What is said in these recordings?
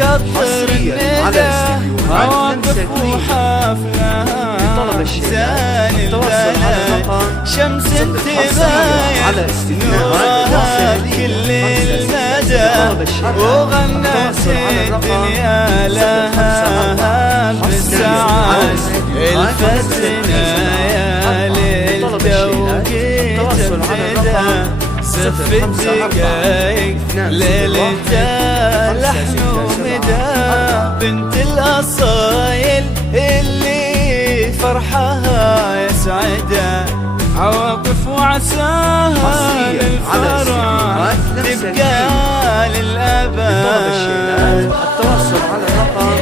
قطر الندى مواقف وحفلة زان البلد شمس تباين نورها كل المدى وغنت الدنيا لها بالسعاد الفتنة يا للتوقيت ابتدى سف الدقايق ليلتها لحن ومدى بنت الأصايل اللي فرحها يسعدها عواطف وعساها للفرح تبقى للأبد. التواصل على الرقم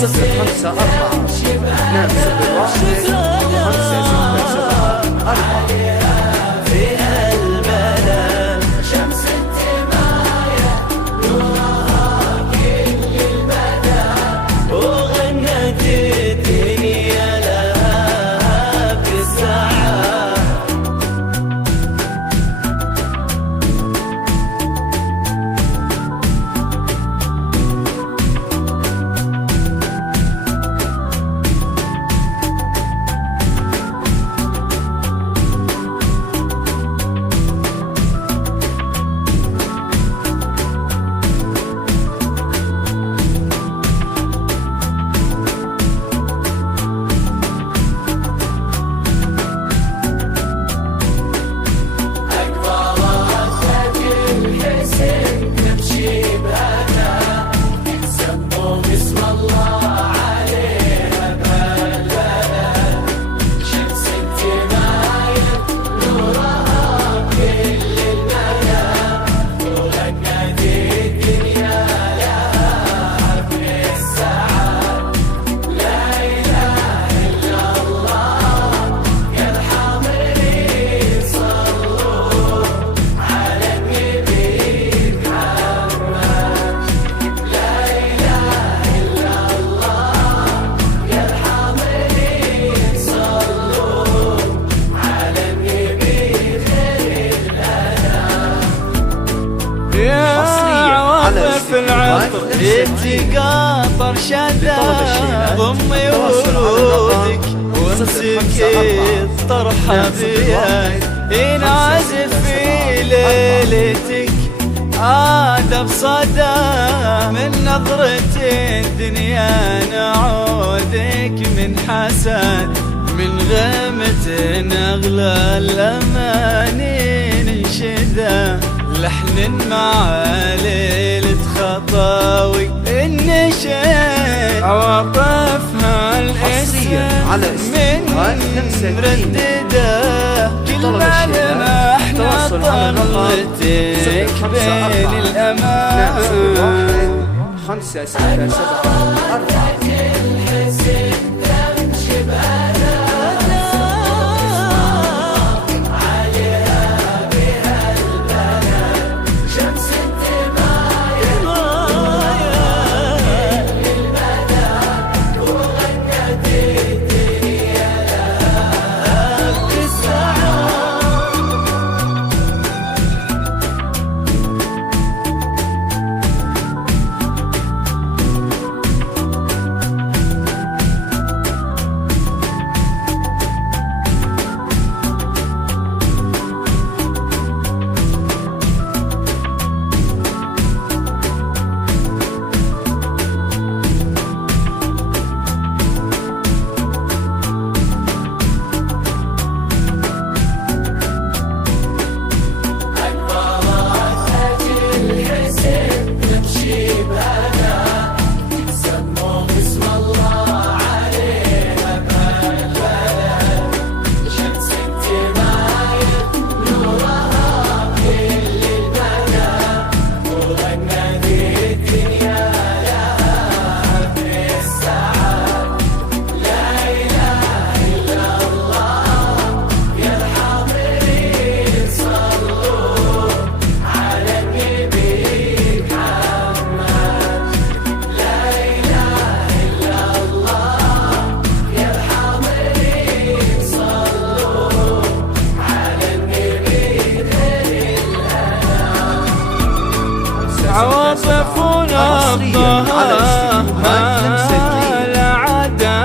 054 201 564. في العطر يتقاطر شدا ضمي ورودك وامسكي الطرحة بياي ينعزف في ليلتك عاد بصدى من نظرة الدنيا نعودك من حسد من غمة أغلى الأماني ننشدها لحن مع ليلة خطاوي النشيد عواطفها الاسم من ردده كل ما لمحنا طلتك بين الأمان 5 6 7 4. عواطف ونبضها ما لا عدا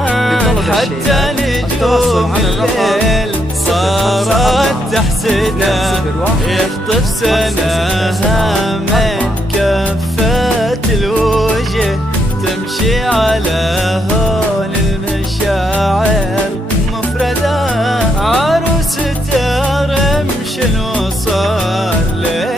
حتى نجوم الليل صارت تحسده يخطف سناها من كفة الوجه تمشي على هون المشاعر مفردة عروس ترمش وصار ليه